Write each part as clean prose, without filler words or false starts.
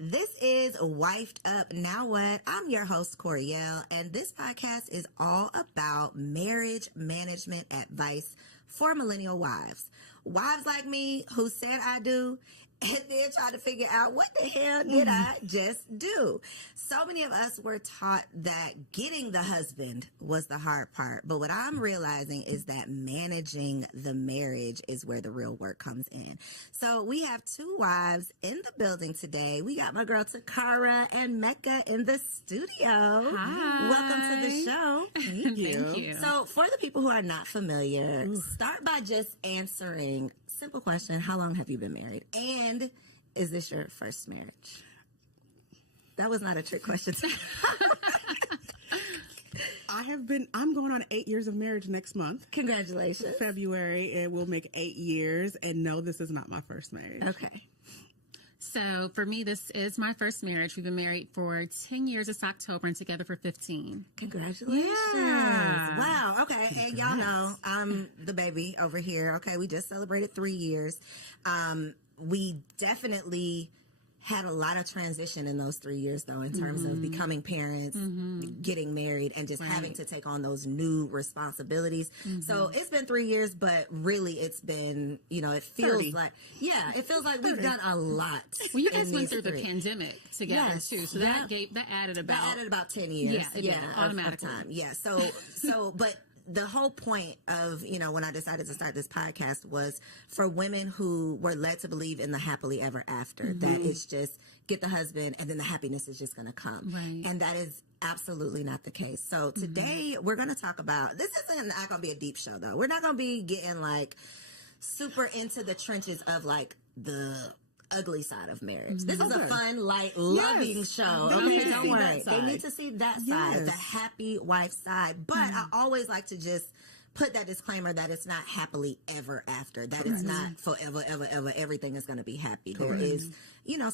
This is Wifed Up Now What? I'm your host, Coriel, and this podcast is all about marriage management advice for millennial wives. Wives like me who said I do and then try to figure out what the hell did I just do. So many of us were taught that getting the husband was the hard part, but what I'm realizing is that managing the marriage is where the real work comes in. So we have two wives in the building today. We got my girl Taccara and Mecca in the studio. Hi. Welcome to the show. Thank you. So for the people who are not familiar, start by just answering simple question: how long have you been married? And is this your first marriage? That was not a trick question. I'm going on 8 years of marriage next month. Congratulations. February, it will make 8 years. And no, this is not my first marriage. Okay. So for me, this is my first marriage. We've been married for 10 years this October and together for 15. Congratulations. Yeah. Wow. Okay. And y'all know I'm the baby over here. Okay. We just celebrated 3 years. We definitely had a lot of transition in those 3 years, though, in terms of becoming parents, getting married, and just having to take on those new responsibilities. So it's been 3 years, but really it's been, it feels 30. like, it feels like we've done a lot. Well, you guys in went these through the 3. pandemic together, too. So that added about 10 years. Yeah, it did, automatically. Of time. Yeah. So, but the whole point of, when I decided to start this podcast was for women who were led to believe in the happily ever after, that it's just get the husband and then the happiness is just going to come. Right. And that is absolutely not the case. So today we're going to talk about, this isn't not going to be a deep show though. We're not going to be getting like super into the trenches of like the ugly side of marriage. This is a fun, light, loving show. Okay, don't worry. They need to see that side, the happy wife side. But I always like to just put that disclaimer that it's not happily ever after. That it's not forever, ever, ever. Everything is going to be happy. There is,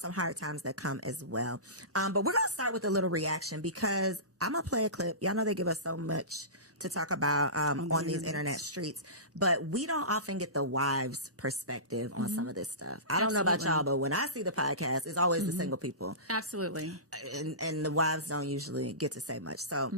some hard times that come as well. But we're going to start with a little reaction because I'm going to play a clip. Y'all know they give us so much to talk about on these internet streets, but we don't often get the wives' perspective on some of this stuff. I don't know about y'all, but when I see the podcast, it's always the single people. Absolutely. And the wives don't usually get to say much. So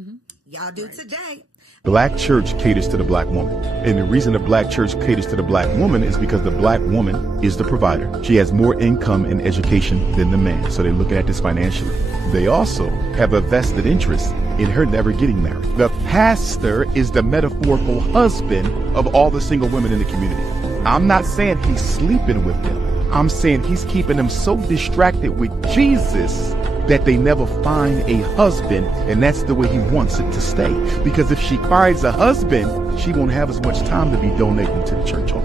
y'all do today. Black church caters to the black woman. And the reason the black church caters to the black woman is because the black woman is the provider. She has more income and education than the man. So they're looking at this financially. They also have a vested interest in her never getting married. The pastor is the metaphorical husband of all the single women in the community. I'm not saying he's sleeping with them. I'm saying he's keeping them so distracted with Jesus that they never find a husband, and that's the way he wants it to stay. Because if she finds a husband, she won't have as much time to be donating to the church home.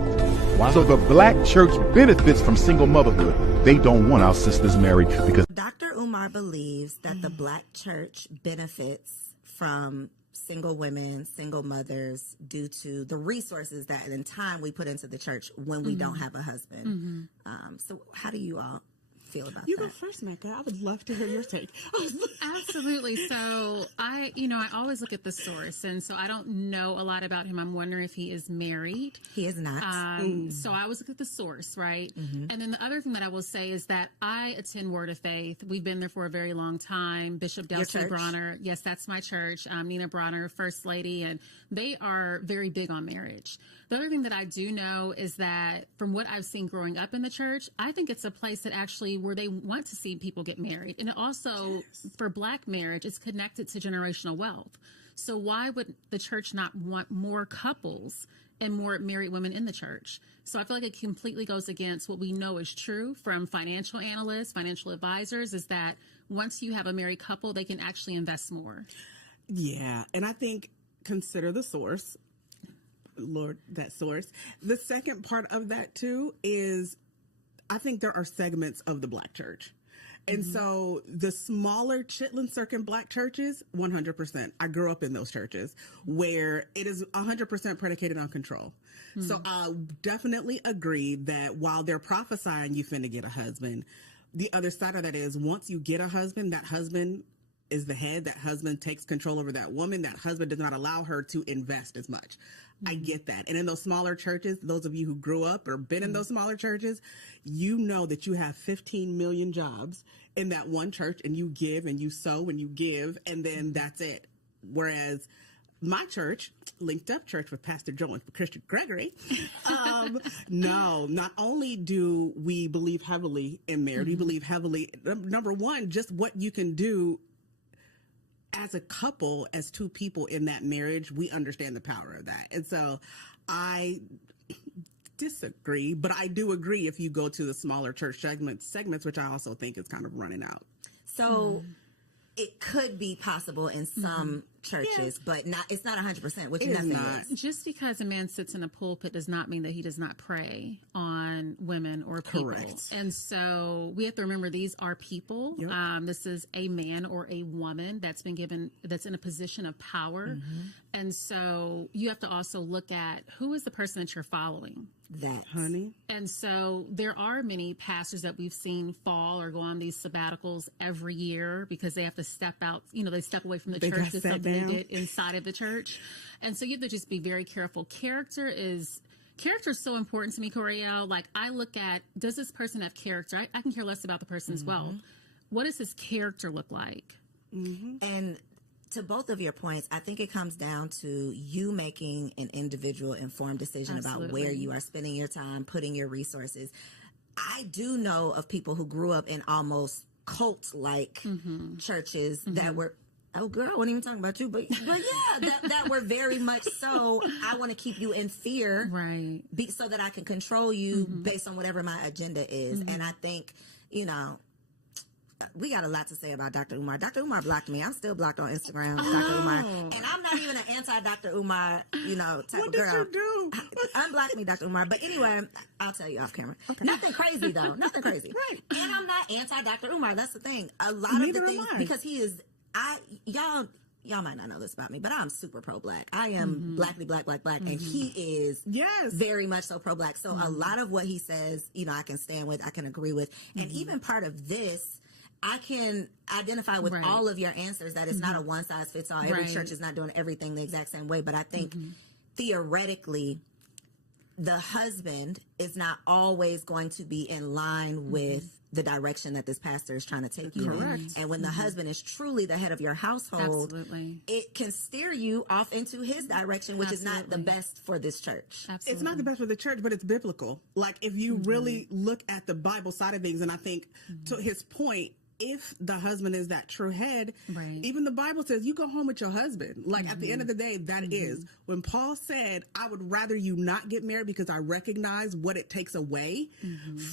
Wow. So the black church benefits from single motherhood. They don't want our sisters married because Dr. Umar believes that the black church benefits from single women, single mothers, due to the resources that and time we put into the church when we don't have a husband. So how do you all feel about You that? go first, Mecca. I would love to hear your take. Absolutely. So I always look at the source, and so I don't know a lot about him. I'm wondering if he is married. He is not. So I always look at the source, right? And then the other thing that I will say is that I attend Word of Faith. We've been there for a very long time. Bishop Delcy Bronner, yes, that's my church. Nina Bronner, First Lady, and they are very big on marriage. The other thing that I do know is that from what I've seen growing up in the church, I think it's a place that actually where they want to see people get married. And also for black marriage, it's connected to generational wealth. So why would the church not want more couples and more married women in the church? So I feel like it completely goes against what we know is true from financial analysts, financial advisors, is that once you have a married couple, they can actually invest more. Yeah. And I think consider the source. Lord, that source. The second part of that too is I think there are segments of the black church. And so the smaller Chitlin Circuit black churches, 100%. I grew up in those churches where it is 100% predicated on control. So I definitely agree that while they're prophesying you finna get a husband, the other side of that is once you get a husband, that husband is the head. That husband takes control over that woman. That husband does not allow her to invest as much. I get that. And in those smaller churches, those of you who grew up or been in those smaller churches, you know that you have 15 million jobs in that one church and you give and you sow and you give and then that's it. Whereas my church, Linked Up Church with Pastor Joe and Christian Gregory, no, not only do we believe heavily in marriage, we believe heavily, number one, just what you can do as a couple, as two people in that marriage, we understand the power of that. And so I disagree, but I do agree if you go to the smaller church segments, which I also think is kind of running out. So it could be possible in some churches, but it's not 100%, which nothing is. Just because a man sits in a pulpit does not mean that he does not pray on women or people. Correct. And so we have to remember these are people. Yep. This is a man or a woman that's been given, that's in a position of power. And so you have to also look at who is the person that you're following. Honey. And so there are many pastors that we've seen fall or go on these sabbaticals every year because they have to step out, they step away from the church because something they did inside of the church. And so you have to just be very careful. Character is so important to me, Coriel. Like, I look at, does this person have character? I can care less about the person's wealth. What does his character look like? And to both of your points, I think it comes down to you making an individual informed decision about where you are spending your time, putting your resources. I do know of people who grew up in almost cult-like churches that were, oh girl, I wasn't even talking about you, but yeah, that were very much so, I want to keep you in fear, right? So that I can control you based on whatever my agenda is. And I think, we got a lot to say about Dr. Umar. Dr. Umar blocked me. I'm still blocked on Instagram, Dr. Umar. And I'm not even an anti-Dr. Umar, type of girl. What did you do? Unblock me, Dr. Umar. But anyway, I'll tell you off camera. Okay. Nothing crazy, though. Nothing crazy. Right. And I'm not anti-Dr. Umar. That's the thing. A lot of the things, because he is, y'all might not know this about me, but I'm super pro-black. I am blackly black, and he is very much so pro-black. So a lot of what he says, I can stand with, I can agree with. And even part of this, I can identify with all of your answers that it's not a one size fits all. Every church is not doing everything the exact same way. But I think theoretically, the husband is not always going to be in line with the direction that this pastor is trying to take you in. And when the husband is truly the head of your household, it can steer you off into his direction, which is not the best for this church. It's not the best for the church, but it's biblical. Like, if you really look at the Bible side of things, and I think to his point, if the husband is that true head, even the Bible says you go home with your husband. Like, at the end of the day, that is. When Paul said, I would rather you not get married because I recognize what it takes away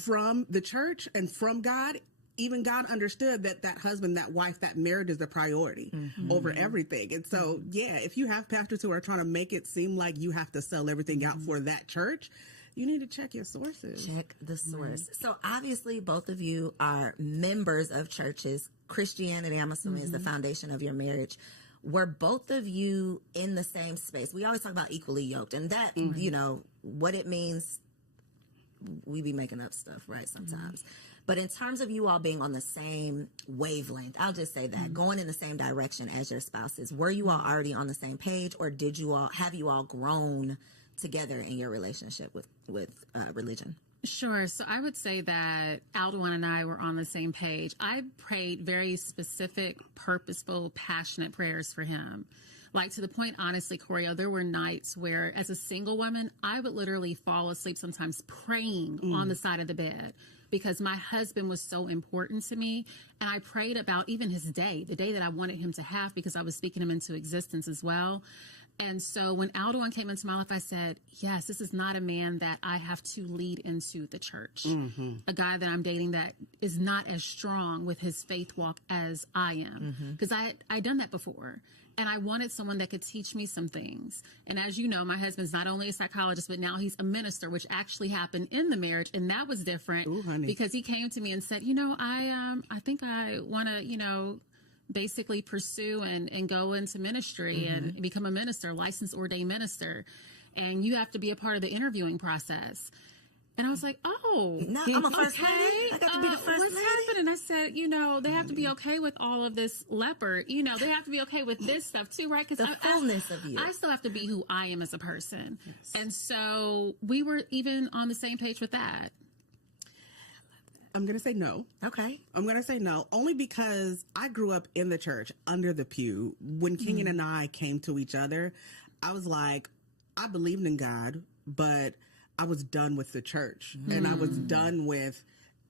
from the church and from God, even God understood that husband, that wife, that marriage is the priority over everything. And so, if you have pastors who are trying to make it seem like you have to sell everything out for that church, you need to check your sources. Check the source. So obviously both of you are members of churches. Christianity, I'm assuming, is the foundation of your marriage. Were both of you in the same space? We always talk about equally yoked, and that, what it means, we be making up stuff, right, sometimes. But in terms of you all being on the same wavelength, I'll just say that, going in the same direction as your spouses, were you all already on the same page, or have you all grown together in your relationship with religion? Sure. So I would say that Alduin and I were on the same page. I prayed very specific, purposeful, passionate prayers for him. Like, to the point, honestly, Coriel, there were nights where, as a single woman, I would literally fall asleep sometimes praying on the side of the bed because my husband was so important to me. And I prayed about even his day, the day that I wanted him to have, because I was speaking him into existence as well. And so when Alduin came into my life, I said, yes, this is not a man that I have to lead into the church. A guy that I'm dating that is not as strong with his faith walk as I am. Because I'd done that before. And I wanted someone that could teach me some things. And as you know, my husband's not only a psychologist, but now he's a minister, which actually happened in the marriage. And that was different because he came to me and said, I think I want to, basically pursue and go into ministry and become a minister, licensed ordained minister. And you have to be a part of the interviewing process. And I was like, I'm a first lady. I got to be the first lady. What's happening? I said, they have to be okay with all of this leopard. They have to be okay with this stuff too, right? Because the fullness of you. I still have to be who I am as a person. Yes. And so we were even on the same page with that. I'm going to say no. Okay. I'm going to say no, only because I grew up in the church under the pew. When Kenyon and I came to each other, I was like, I believed in God, but I was done with the church. And I was done with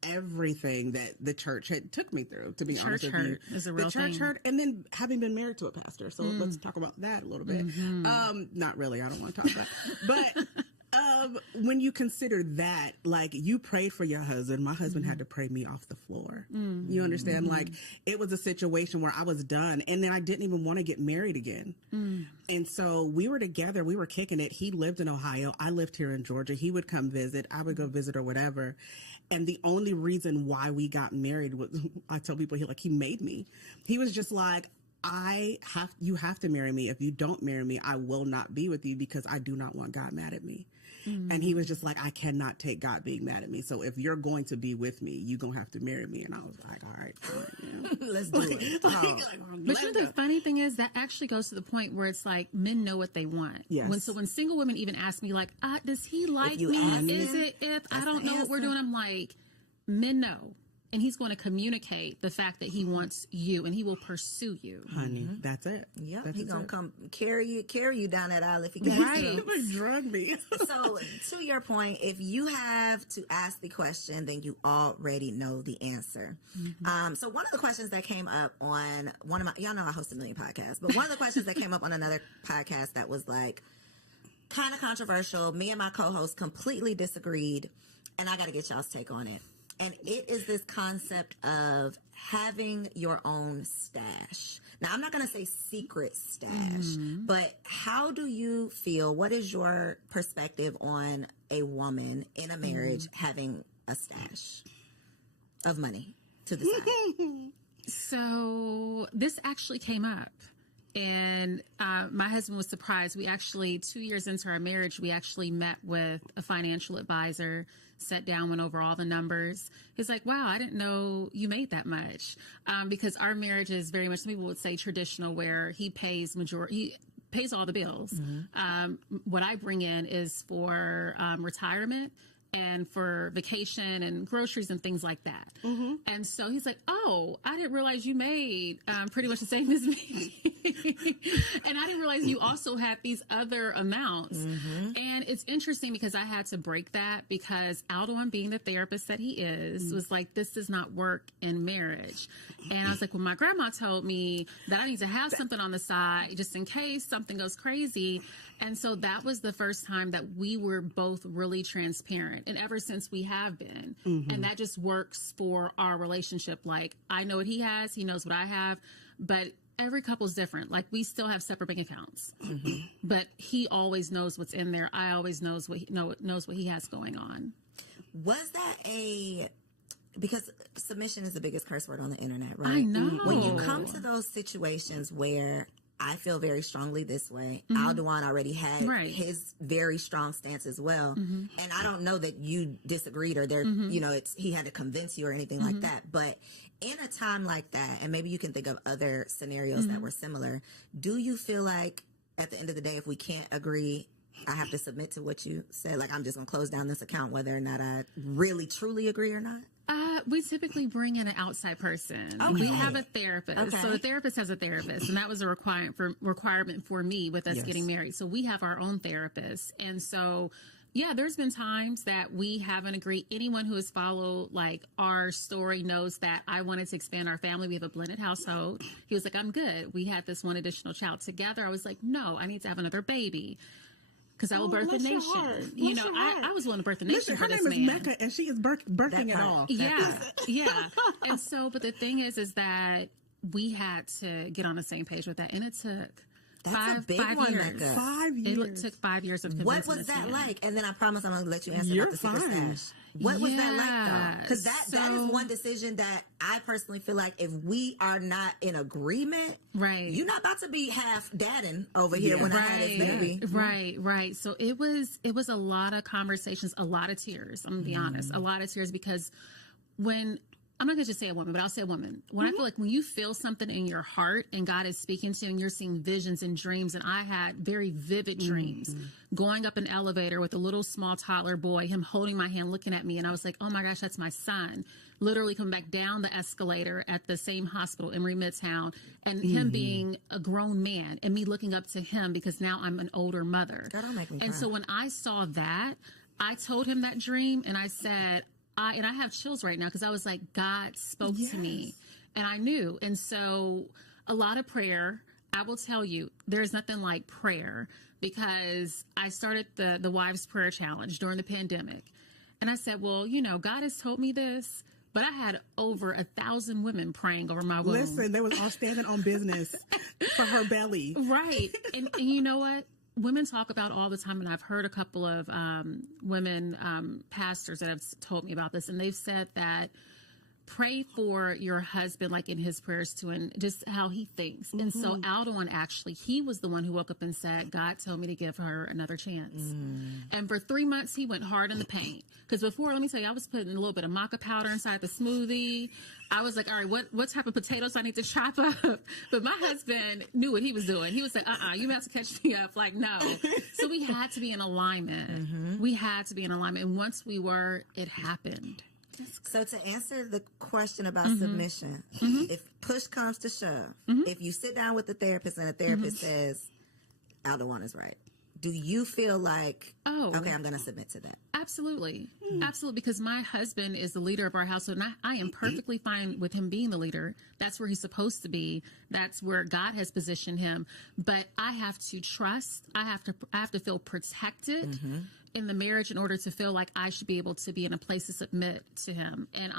everything that the church had took me through, to be honest with you. Church hurt is a real thing. The church hurt, and then having been married to a pastor. So let's talk about that a little bit. Not really. I don't want to talk about it. But when you consider that, like, you prayed for your husband, my husband had to pray me off the floor. You understand? Like, it was a situation where I was done, and then I didn't even want to get married again. And so we were together, we were kicking it. He lived in Ohio, I lived here in Georgia. He would come visit, I would go visit or whatever. And the only reason why we got married was, I tell people, he made me. He was just like, you have to marry me. If you don't marry me, I will not be with you, because I do not want God mad at me. And he was just like, I cannot take God being mad at me. So if you're going to be with me, you're going to have to marry me. And I was like, all right, let's do it. But you know, the funny thing is that actually goes to the point where it's like men know what they want. Yes. When single women even ask me, like, does he like me? Is it if I don't know what we're doing? I'm like, men know. And he's going to communicate the fact that he wants you, and he will pursue you. Honey, that's it. Yeah, he's going to come carry you down that aisle if he gets to. Drug me. So, to your point, if you have to ask the question, then you already know the answer. So one of the questions that came up on one of my, y'all know I host a million podcasts, but one of the questions that came up on another podcast that was like kind of controversial, me and my co-host completely disagreed, and I got to get y'all's take on it. And it is this concept of having your own stash. Now, I'm not going to say secret stash, but how do you feel? What is your perspective on a woman in a marriage having a stash of money to the side? So this actually came up. And my husband was surprised. We actually, 2 years into our marriage, we actually met with a financial advisor, sat down, went over all the numbers. He's like, wow, I didn't know you made that much. Because our marriage is very much, some people would say traditional, where he pays all the bills. What I bring in is for retirement and for vacation and groceries and things like that. And so he's like, oh, I didn't realize you made pretty much the same as me. And I didn't realize you also had these other amounts. And it's interesting because I had to break that, because Aldoan, being the therapist that he is, was like, this does not work in marriage. And I was like, well, my grandma told me that I need to have something on the side just in case something goes crazy. And so that was the first time that we were both really transparent. And ever since we have been. And that just works for our relationship. Like, I know what he has, he knows what I have, but every couple's different. Like, we still have separate bank accounts, but he always knows what's in there. I always knows what he has going on. Was that because submission is the biggest curse word on the internet, right? I know. When you come to those situations where I feel very strongly this way, Aldoan already had his very strong stance as well. And I don't know that you disagreed or there, you know, he had to convince you or anything like that. But in a time like that, and maybe you can think of other scenarios that were similar, do you feel like at the end of the day, if we can't agree, I have to submit to what you said? Like, I'm just going to close down this account, whether or not I really, truly agree or not? We typically bring in an outside person. We have a therapist. So the therapist has a therapist, and that was a requirement for me with us getting married. So we have our own therapist. And so, yeah, there's been times that we haven't agreed. Anyone who has followed like our story knows that I wanted to expand our family. We have a blended household. He was like, I'm good. We had this one additional child together. I was like, no, I need to have another baby, because I will birth a nation. You know, I was willing to birth a nation for this man. Her name is Mecca, and she is birthing it all. Yeah. And so, but the thing is that we had to get on the same page with that, and it took five years. Mecca. 5 years. It took 5 years of convincing. What was that like? And then I promise I'm going to let you answer about the secret stash. What was that like, though? Because that is one decision that I personally feel like if we are not in agreement, you're not about to be half dadding over here when I had this baby. Right. So it was a lot of conversations, a lot of tears. I'm going to be honest, a lot of tears, because when I'm not going to just say a woman, but I'll say a woman. When I feel like when you feel something in your heart and God is speaking to you and you're seeing visions and dreams, and I had very vivid dreams, going up an elevator with a little small toddler boy, him holding my hand, looking at me, and I was like, oh my gosh, that's my son. literally coming back down the escalator at the same hospital, Emory Midtown, and him being a grown man and me looking up to him because now I'm an older mother. That don't make me And cry. so when I saw that, I told him that dream, and I said, I have chills right now because I was like, God spoke to me, and I knew. And so a lot of prayer. I will tell you, there's nothing like prayer, because I started the Wives Prayer Challenge during the pandemic. And I said, well, you know, God has told me this, but I had over 1,000 women praying over my womb. Listen, they was all standing on business for her belly. Right. And you know what? Women talk about all the time, and I've heard a couple of women pastors that have told me about this, and they've said that pray for your husband, like in his prayers too, and just how he thinks. And so Aldon, actually, he was the one who woke up and said, God told me to give her another chance. And for 3 months, he went hard in the paint. Because before, let me tell you, I was putting a little bit of maca powder inside the smoothie. I was like, all right, what type of potatoes I need to chop up? But my husband knew what he was doing. He was like, you have to catch me up. Like, no. So we had to be in alignment. We had to be in alignment. And once we were, it happened. So to answer the question about submission, if push comes to shove, if you sit down with the therapist and the therapist says, Aldewan is right, do you feel like, okay, I'm going to submit to that? Absolutely. Absolutely. Because my husband is the leader of our household, and I am perfectly fine with him being the leader. That's where he's supposed to be. That's where God has positioned him. But I have to trust. I have to feel protected in the marriage in order to feel like I should be able to be in a place to submit to him. And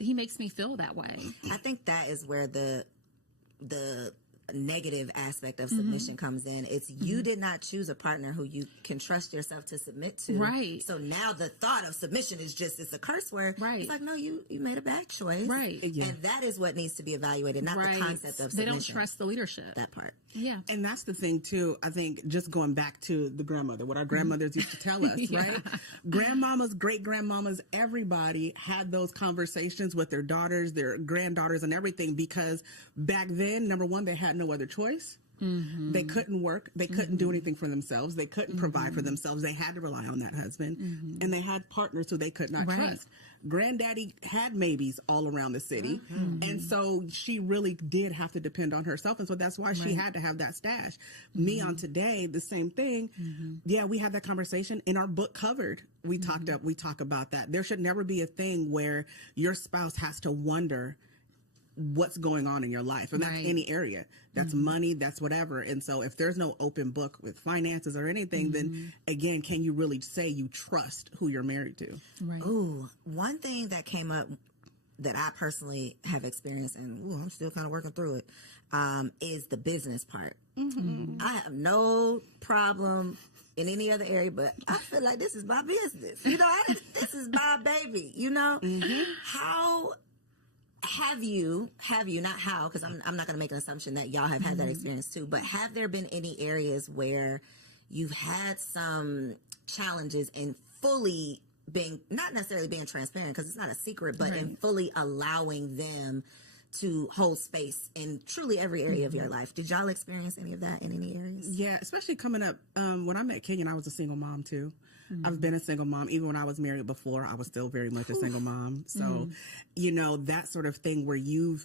he makes me feel that way. I think that is where the negative aspect of submission comes in. It's you did not choose a partner who you can trust yourself to submit to. Right. So now the thought of submission is just, it's a curse word. Right. It's like, no, you made a bad choice. Right. Yeah. And that is what needs to be evaluated, not the concept of submission. They don't trust the leadership. That part. Yeah. And that's the thing, too. I think just going back to the grandmother, what our grandmothers used to tell us, right? Grandmamas, great-grandmamas, everybody had those conversations with their daughters, their granddaughters, and everything, because back then, number one, they had no other choice. They couldn't work. They couldn't do anything for themselves. They couldn't provide for themselves. They had to rely on that husband. And they had partners who they could not trust. Granddaddy had maybes all around the city. And so she really did have to depend on herself. And so that's why she had to have that stash. Me on today, the same thing. Yeah, we had that conversation in our book Covered. We talk about that. There should never be a thing where your spouse has to wonder what's going on in your life. And that's any area. That's money, that's whatever. And so if there's no open book with finances or anything, then again, can you really say you trust who you're married to? Right. Ooh, one thing that came up that I personally have experienced, and I'm still kind of working through it, is the business part. I have no problem in any other area, but I feel like this is my business. You know, this is my baby, you know? How have you, not how, because I'm not going to make an assumption that y'all have had that experience too, but have there been any areas where you've had some challenges in fully being, not necessarily being transparent because it's not a secret, but in fully allowing them to hold space in truly every area of your life? Did y'all experience any of that in any areas? Yeah, especially coming up. When I met Kenyon, I was a single mom too. I've been a single mom. Even when I was married before, I was still very much a single mom. So, you know, that sort of thing where you've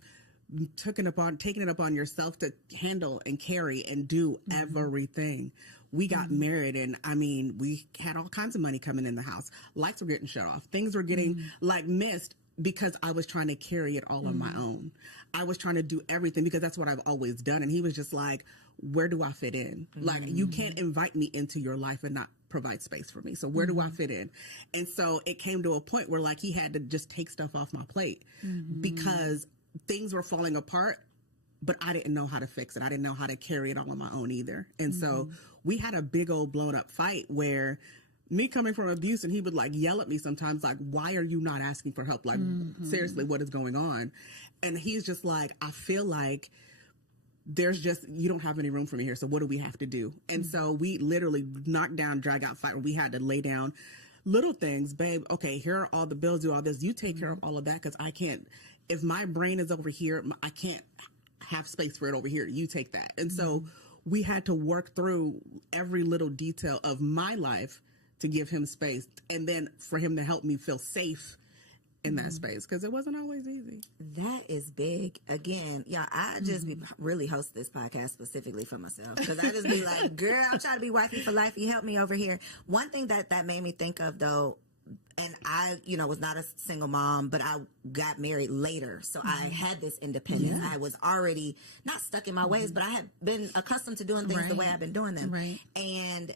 taken it upon yourself to handle and carry and do everything. We got married, and I mean, we had all kinds of money coming in the house. Lights were getting shut off. Things were getting like missed because I was trying to carry it all on my own. I was trying to do everything because that's what I've always done. And he was just like, where do I fit in? Like, you can't invite me into your life and not provide space for me. So where do I fit in? And so it came to a point where like he had to just take stuff off my plate because things were falling apart, but I didn't know how to fix it. I didn't know how to carry it all on my own either. And so we had a big old blown up fight where me coming from abuse, and he would like yell at me sometimes, like, why are you not asking for help? Like, seriously, what is going on? And he's just like, I feel like you don't have any room for me here. So what do we have to do? And so we literally knocked down, drag out fight where we had to lay down little things. Babe, okay, here are all the bills, do all this. You take care of all of that because I can't, if my brain is over here, I can't have space for it over here. You take that. And so we had to work through every little detail of my life to give him space, and then for him to help me feel safe in that space because it wasn't always easy. That is big. Again, yeah, I just be really host this podcast specifically for myself because I just be like, girl, I'm trying to be wifey for life. You help me over here. One thing that made me think of though, and I, was not a single mom, but I got married later. So I had this independence. I was already not stuck in my ways, but I had been accustomed to doing things the way I've been doing them. Right. And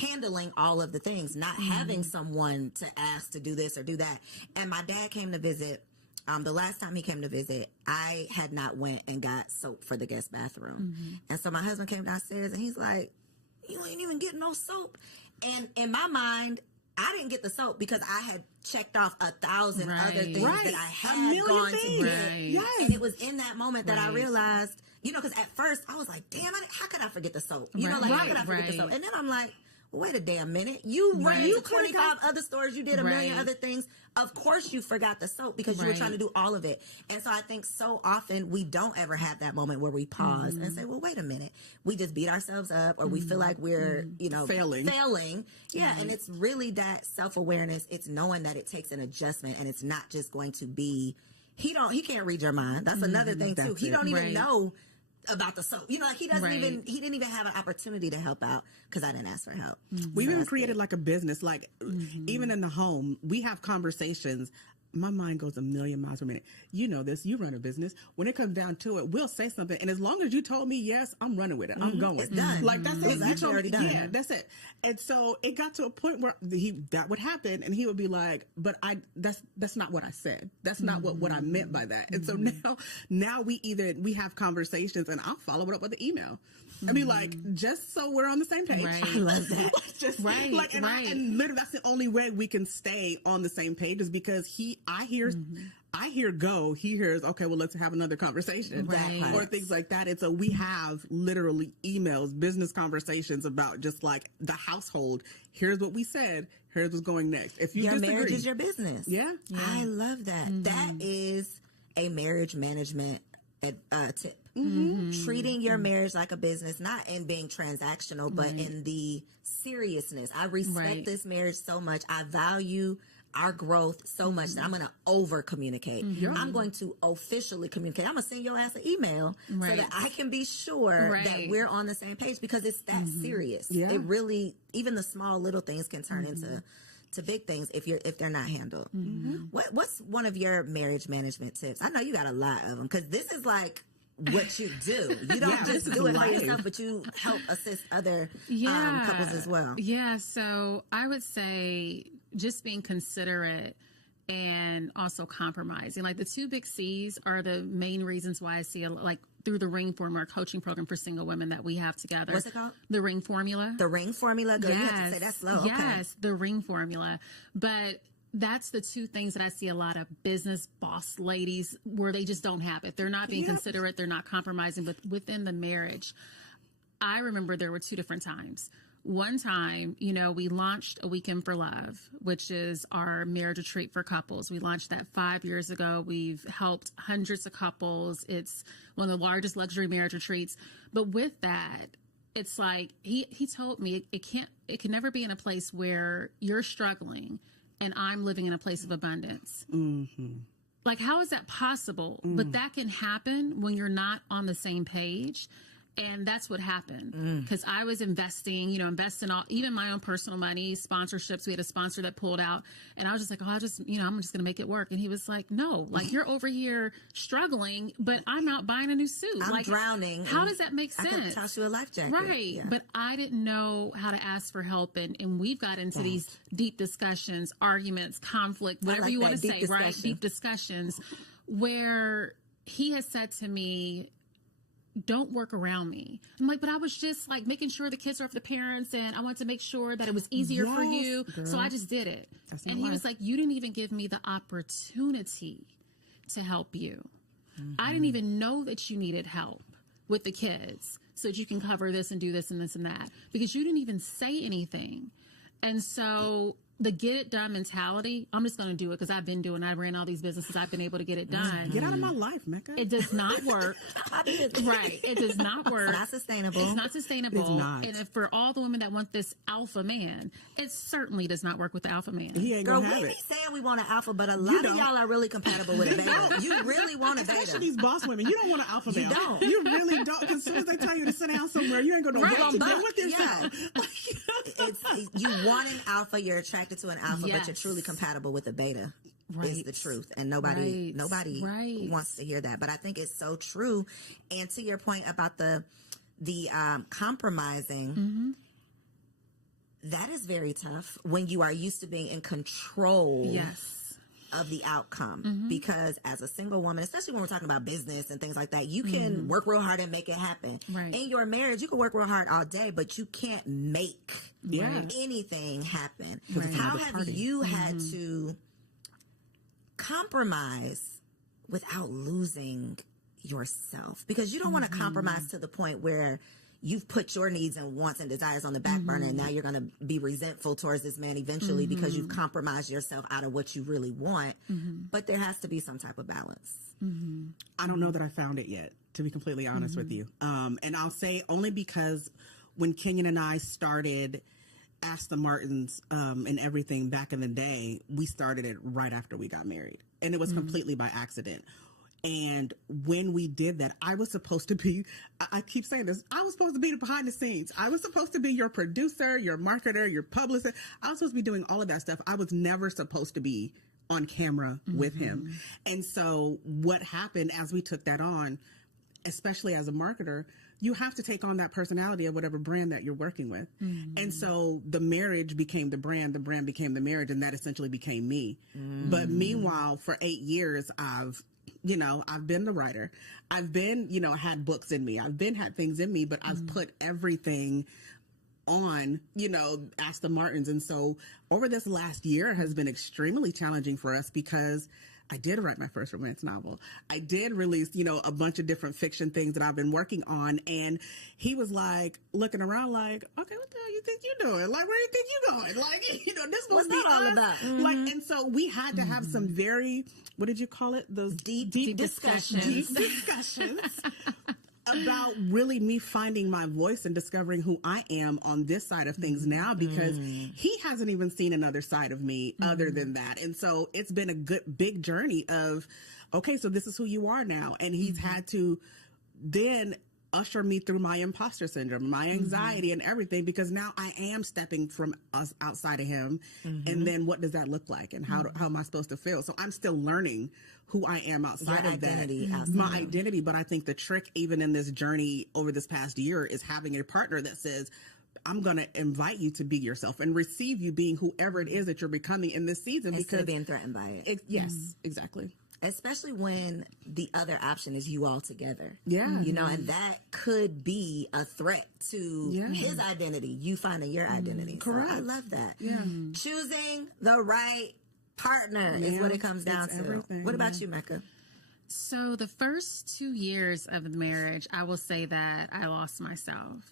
handling all of the things, not having someone to ask to do this or do that. And my dad came to visit. The last time he came to visit, I had not went and got soap for the guest bathroom. And so my husband came downstairs and he's like, you ain't even getting no soap. And in my mind, I didn't get the soap because I had checked off 1,000 other things that I had gone to get. Yes. And it was in that moment that I realized, because at first I was like, damn, how could I forget the soap? How could I forget the soap? And then I'm like, wait a damn minute. You ran to 25 other stores. You did a million other things. Of course you forgot the soap because you were trying to do all of it. And so I think so often we don't ever have that moment where we pause and say, well, wait a minute. We just beat ourselves up or we feel like we're, failing. Yeah. And it's really that self-awareness. It's knowing that it takes an adjustment and it's not just going to be, he can't read your mind. That's another thing too. He don't even know about the soap. He didn't even have an opportunity to help out because I didn't ask for help. We've even created like a business, like even in the home, we have conversations. My mind goes a million miles per minute. You know this. You run a business. When it comes down to it, we'll say something, and as long as you told me yes, I'm running with it. I'm going. It's done. Like that's it. It's already done. Yeah, that's it. And so it got to a point where that would happen, and he would be like, "But that's not what I said. That's not what I meant by that." And so now we have conversations, and I'll follow it up with an email. I mean, like, just so we're on the same page. Right. I love that. And literally, that's the only way we can stay on the same page is because I hear go, he hears, okay, well, let's have another conversation. Right. Or things like that. And so we have literally emails, business conversations about just like the household. Here's what we said. Here's what's going next. If you your disagree, marriage is your business. Yeah. I love that. That is a marriage management tip. Treating your marriage like a business, not in being transactional, but in the seriousness. I respect this marriage so much. I value our growth so much that I'm going to over communicate. I'm going to officially communicate. I'm going to send your ass an email so that I can be sure that we're on the same page because it's that serious. It really, even the small little things can turn into big things if they're not handled. What's one of your marriage management tips? I know you got a lot of them because this is like what you do. You don't just do it for yourself, but you help assist other couples as well. Yeah, so I would say just being considerate and also compromising. Like the 2 big C's are the main reasons why I see through the Ring Formula coaching program for single women that we have together. What's it called? The Ring Formula. The Ring Formula? Girl, you have to say that slow. Yes, the Ring Formula. But that's the 2 things that I see a lot of business boss ladies where they just don't have it. They're not being considerate. They're not compromising. But within the marriage, I remember there were 2 different times. One time, we launched A Weekend for Love, which is our marriage retreat for couples. We launched that 5 years ago. We've helped hundreds of couples. It's one of the largest luxury marriage retreats. But with that, it's like he told me it can never be in a place where you're struggling and I'm living in a place of abundance. Like, how is that possible? But that can happen when you're not on the same page. And that's what happened because I was investing all, even my own personal money, sponsorships. We had a sponsor that pulled out and I was just like, I'm just going to make it work. And he was like, no, like you're over here struggling, but I'm out buying a new suit. I'm drowning. How does that make sense? I could toss you a life jacket. Right. Yeah. But I didn't know how to ask for help. And we've got into these deep discussions, arguments, conflict, whatever you want to say, right? Deep discussions where he has said to me, don't work around me. I'm like, but I was just like making sure the kids are with the parents and I wanted to make sure that it was easier for you. Girl. So I just did it. And he was like, you didn't even give me the opportunity to help you. I didn't even know that you needed help with the kids so that you can cover this and do this and this and that because you didn't even say anything. And so the get it done mentality, I'm just going to do it because I've been doing, I ran all these businesses, I've been able to get it done. Get out of my life, Mecca. It does not work. Right. It does not work. It's not sustainable. It's not sustainable. It's not. And if for all the women that want this alpha man, it certainly does not work with the alpha man. He ain't Girl, gonna have we it. be saying we want an alpha, but a lot of y'all are really compatible with a beta. You really want a Especially beta. these boss women. You don't want an alpha male. don't. You really don't. Because as soon as they tell you to sit down somewhere, you ain't gonna know what to do with yourself. You want an alpha, you're attracted to an alpha, Yes. but you're truly compatible with a beta. Right. Is the truth, and nobody Right. wants to hear that. But I think it's so true. And to your point about the compromising, that is very tough when you are used to being in control. Yes. Of the outcome, because as a single woman, especially when we're talking about business and things like that, you can work real hard and make it happen. Right. In your marriage, you can work real hard all day, but you can't make anything happen. Right. How have you had to compromise without losing yourself? Because you don't want to compromise to the point where you've put your needs and wants and desires on the back burner, and now you're going to be resentful towards this man eventually because you've compromised yourself out of what you really want. But there has to be some type of balance. I don't know that I found it yet, to be completely honest with you. And I'll say only because when Kenyon and I started Ask the Martins and everything back in the day, we started it right after we got married. And it was completely by accident. And when we did that, I was supposed to be, I keep saying this, I was supposed to be behind the scenes. I was supposed to be your producer, your marketer, your publicist. I was supposed to be doing all of that stuff. I was never supposed to be on camera with him. And so what happened as we took that on, especially as a marketer, you have to take on that personality of whatever brand that you're working with. And so the marriage became the brand became the marriage, and that essentially became me. But meanwhile, for 8 years, I've been the writer. I've been, had books in me. I've been had things in me, but I've put everything on, Ask the Martins. And so over this last year has been extremely challenging for us because I did write my first romance novel. I did release, a bunch of different fiction things that I've been working on. And he was like looking around like, okay, what the hell you think you're doing? Like, where do you think you're going? Like, this was What's that all about? Like, and so we had to have some very, what did you call it? Those Deep discussions. Deep discussions about really me finding my voice and discovering who I am on this side of things now, because he hasn't even seen another side of me other than that. And so it's been a good, big journey of, okay, so this is who you are now. And he's had to then usher me through my imposter syndrome, my anxiety and everything, because now I am stepping from us outside of him. And then what does that look like? And how am I supposed to feel? So I'm still learning who I am outside of that. My identity. But I think the trick, even in this journey over this past year, is having a partner that says, I'm going to invite you to be yourself and receive you being whoever it is that you're becoming in this season. Instead because of being threatened by it. Yes, exactly. Especially when the other option is you all together. Yeah. And that could be a threat to his identity, you finding your identity. Correct. So I love that. Yeah. Choosing the right partner is what it comes down to. Everything. What about you, Mecca? So the first 2 years of the marriage, I will say that I lost myself.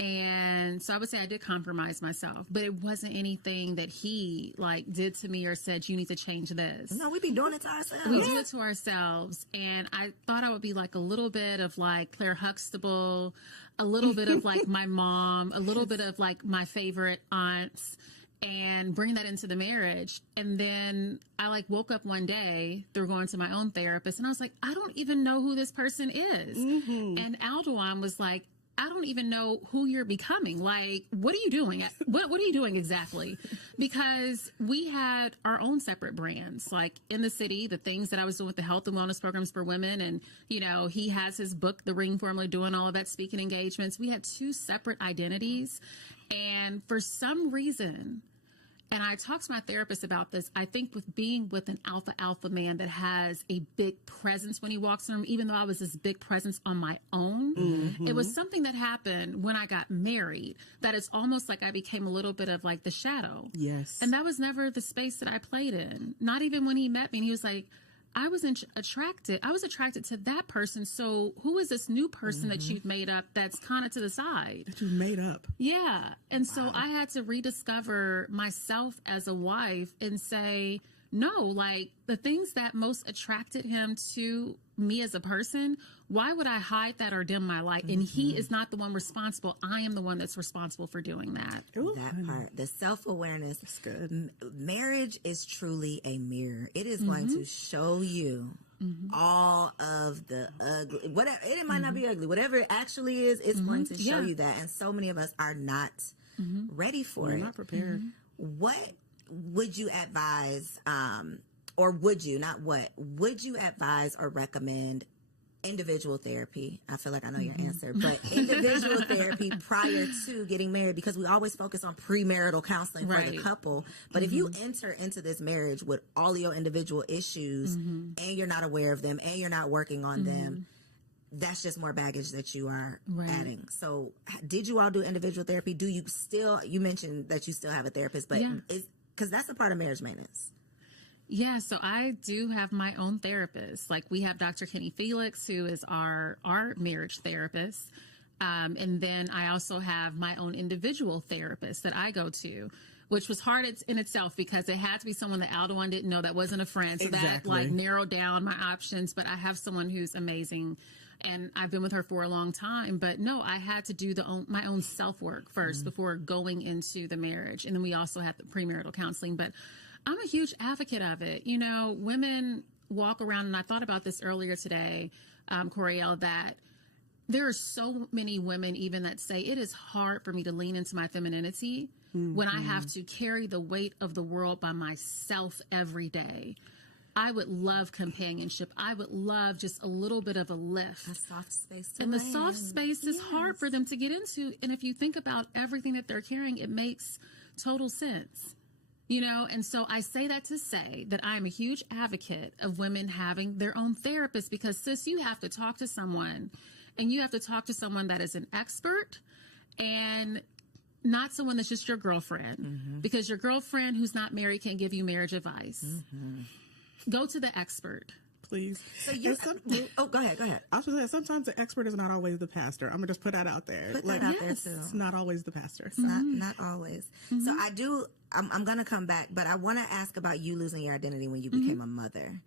And so I would say I did compromise myself, but it wasn't anything that he did to me or said, you need to change this. No, we be doing it to ourselves. We do it to ourselves. And I thought I would be a little bit of Claire Huxtable, a little bit of my mom, a little bit of my favorite aunts, and bring that into the marriage. And then I woke up one day through going to my own therapist, and I was like, I don't even know who this person is. And Aldewan was like, I don't even know who you're becoming. What are you doing? What are you doing exactly? Because we had our own separate brands, in the city, the things that I was doing with the health and wellness programs for women. And, he has his book, The Ring Formula, doing all of that, speaking engagements. We had two separate identities. And for some reason, and I talked to my therapist about this, I think with being with an alpha man that has a big presence when he walks in the room, even though I was this big presence on my own, it was something that happened when I got married, that it's almost like I became a little bit of the shadow. Yes. And that was never the space that I played in. Not even when he met me and he was like, I was attracted to that person. So who is this new person that you've made up that's kind of to the side? That you made up. Yeah. And so I had to rediscover myself as a wife and say, no, like the things that most attracted him to me as a person, why would I hide that or dim my light? And he is not the one responsible. I am the one that's responsible for doing that. Ooh. That part, the self-awareness. That's good. Marriage is truly a mirror. It is going to show you all of the ugly, whatever. It might not be ugly. Whatever it actually is, it's going to show you that. And so many of us are not ready for it. We're not prepared. What would you advise, or would you, not what, would you advise or recommend individual therapy? I feel like I know your answer, but individual therapy prior to getting married, because we always focus on premarital counseling for the couple. But if you enter into this marriage with all of your individual issues and you're not aware of them and you're not working on them, that's just more baggage that you are adding. So did you all do individual therapy? Do you still, you mentioned that you still have a therapist, but because that's a part of marriage maintenance. Yeah, so I do have my own therapist. Like we have Dr. Kenny Felix, who is our marriage therapist. And then I also have my own individual therapist that I go to, which was hard in itself because it had to be someone that Aldewan didn't know, that wasn't a friend. So that like narrowed down my options. But I have someone who's amazing, and I've been with her for a long time. But no, I had to do my own self-work first before going into the marriage. And then we also had the premarital counseling. But I'm a huge advocate of it. You know, women walk around, and I thought about this earlier today, Coriel, that there are so many women even that say it is hard for me to lean into my femininity when I have to carry the weight of the world by myself every day. I would love companionship. I would love just a little bit of a lift. A soft space to And land. the soft space is hard for them to get into. And if you think about everything that they're carrying, it makes total sense. You know, and so I say that to say that I'm a huge advocate of women having their own therapist, because, sis, you have to talk to someone, and you have to talk to someone that is an expert and not someone that's just your girlfriend, because your girlfriend who's not married can't give you marriage advice. Go to the expert. Please. So you, go ahead. I was going to say, sometimes the expert is not always the pastor. I'm going to just put that out there. Put that out there, too. It's not always the pastor. It's not always. So I'm going to come back, but I want to ask about you losing your identity when you became a mother.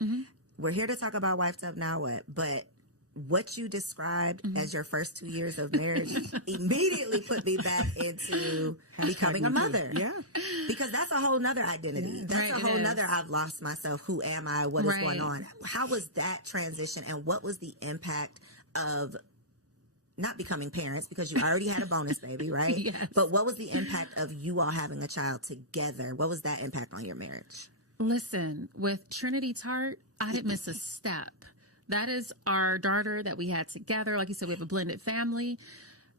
We're here to talk about Wifed Up Now What, but what you described as your first 2 years of marriage immediately put me back into becoming a mother. Yeah. Because that's a whole nother identity. That's a whole nother, I've lost myself. Who am I? What is going on? How was that transition, and what was the impact of not becoming parents, because you already had a bonus baby, right? Yes. But what was the impact of you all having a child together? What was that impact on your marriage? Listen, with Trinity Tartt, I didn't miss a step. That is our daughter that we had together. Like you said, we have a blended family.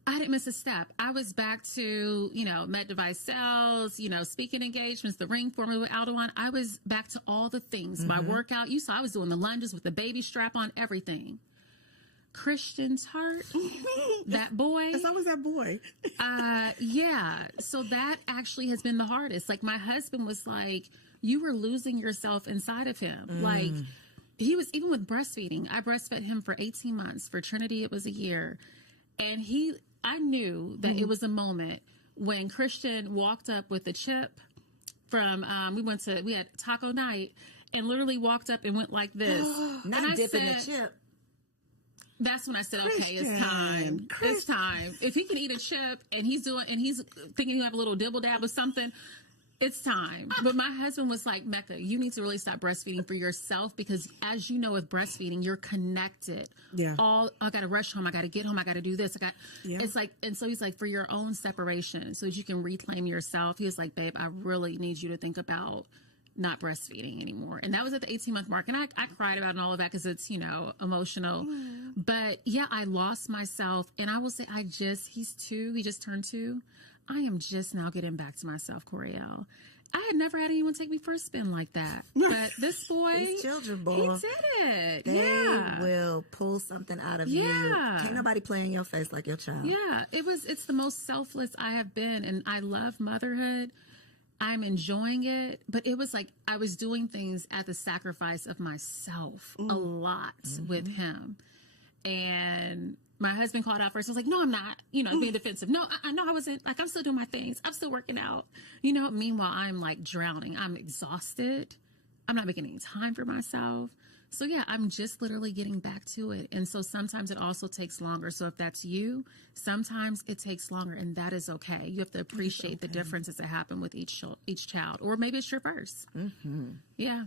I didn't miss a step. I was back to, med device sales, speaking engagements, the ring formula with Aldewan. I was back to all the things. My workout, you saw I was doing the lunges with the baby strap on, everything. Christian Tartt, that boy. It's always that boy. Yeah. So that actually has been the hardest. Like, my husband was like, you were losing yourself inside of him. Like, he was, even with breastfeeding, I breastfed him for 18 months. For Trinity, it was a year. And I knew that it was a moment when Christian walked up with a chip from, we had taco night, and literally walked up and went like this. Not dipping the chip. That's when I said, okay, it's time. It's time. If he can eat a chip and he's thinking he'll have a little dibble dab or something, it's time. But my husband was like, Mecca, you need to really stop breastfeeding for yourself, because as you know, with breastfeeding, you're connected. Yeah. I got to rush home. I got to get home. I got to do this. It's like, and so he's like, for your own separation, so that you can reclaim yourself. He was like, babe, I really need you to think about not breastfeeding anymore. And that was at the 18-month mark. And I cried about it and all of that, because it's, emotional. But yeah, I lost myself. And I will say, he's 2. He just turned 2. I am just now getting back to myself, Coriel. I had never had anyone take me for a spin like that. But this boy, these children, boy, he did it. They will pull something out of you. Can't nobody play in your face like your child. Yeah, it's the most selfless I have been. And I love motherhood. I'm enjoying it, but it was like I was doing things at the sacrifice of myself a lot with him. And my husband called out first. I was like, no, I'm not, being defensive. No, I know I wasn't, like, I'm still doing my things. I'm still working out. Meanwhile, I'm like drowning. I'm exhausted. I'm not making any time for myself. So yeah, I'm just literally getting back to it. And so sometimes it also takes longer. So if that's you, sometimes it takes longer, and that is okay. You have to appreciate the differences that happen with each child, or maybe it's your first. Yeah.